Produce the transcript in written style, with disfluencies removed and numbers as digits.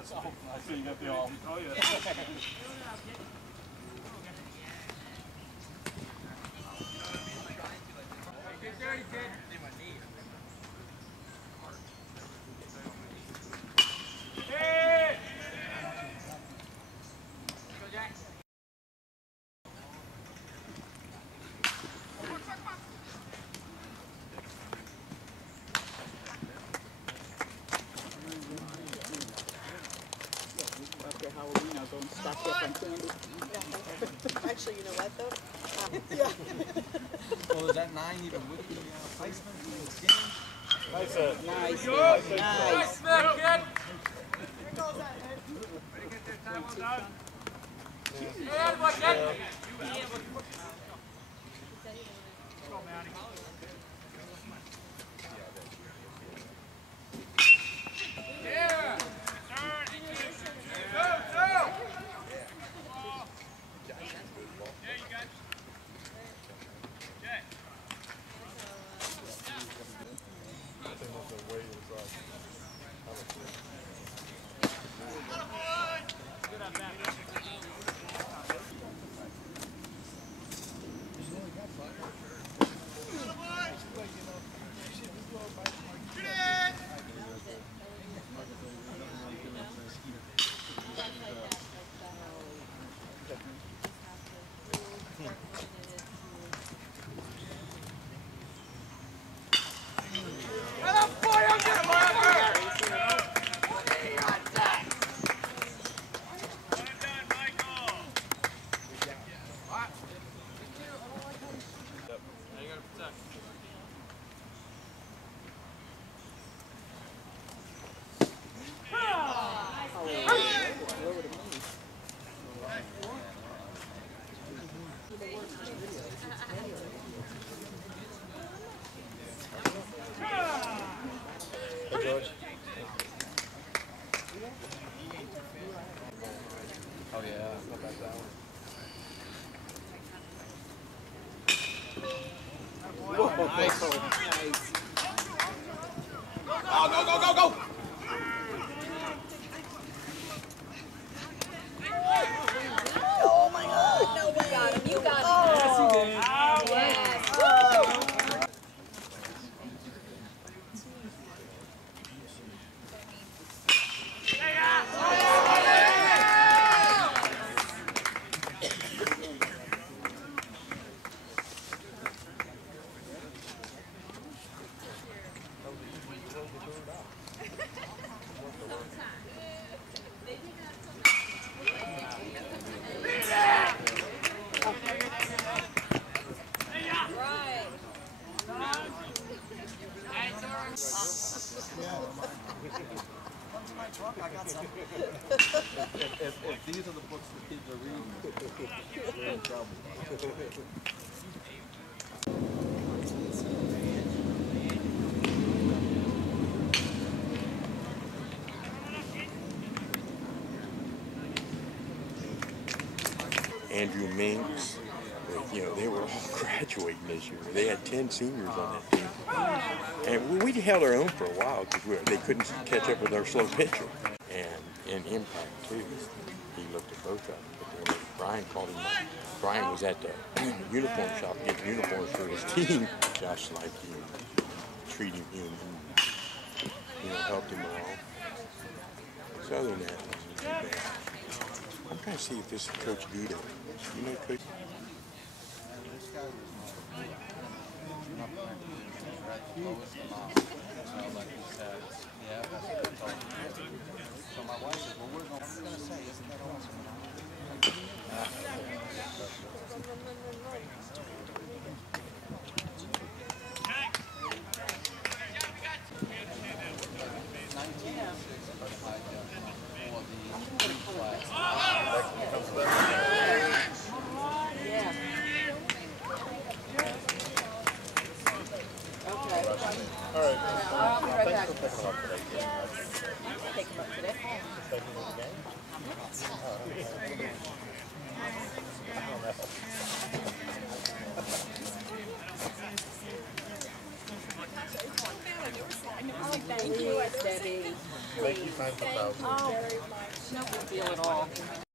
That's all. I see you got the all. Oh, yeah. Get dirty, kid. Hey! Go, Jack. After Halloween, I was going to stock up on candy. Actually, you know what though? Yeah. Well, is that 9 even with the placement? Nice. Nice. Nice, Smith, kid. Here goes that, Ed. Ready to get their time well done. Hey, what, kid? Go, Matty. Yeah. Go, go. Yeah, you got it. Okay. Good on that. Oh, yeah. How about that one? Nice. Go, go, go, go, go! Oh my God! No way! Got him! You got him! Yes, he did. Yes! Woo! If these are the books the kids are reading, they're in trouble. Andrew Minks, you know, they were all graduating this year. They had 10 seniors on that team. And we held our own for a while because they couldn't catch up with our slow pitcher. And in impact, too, he looked at both of them. But then Brian called him up. Brian was at the uniform shop getting uniforms for his team. Josh liked him, treated him, you know, helped him along. So other than that, it wasn't too bad. I'm trying to see if this is Coach Vito. You know Coach? So my wife said, well, we're going to say, isn't that awesome? All right. I'll be right back. Take him up today. Thank you, Debbie. Thank you times 1,000. No big deal at all.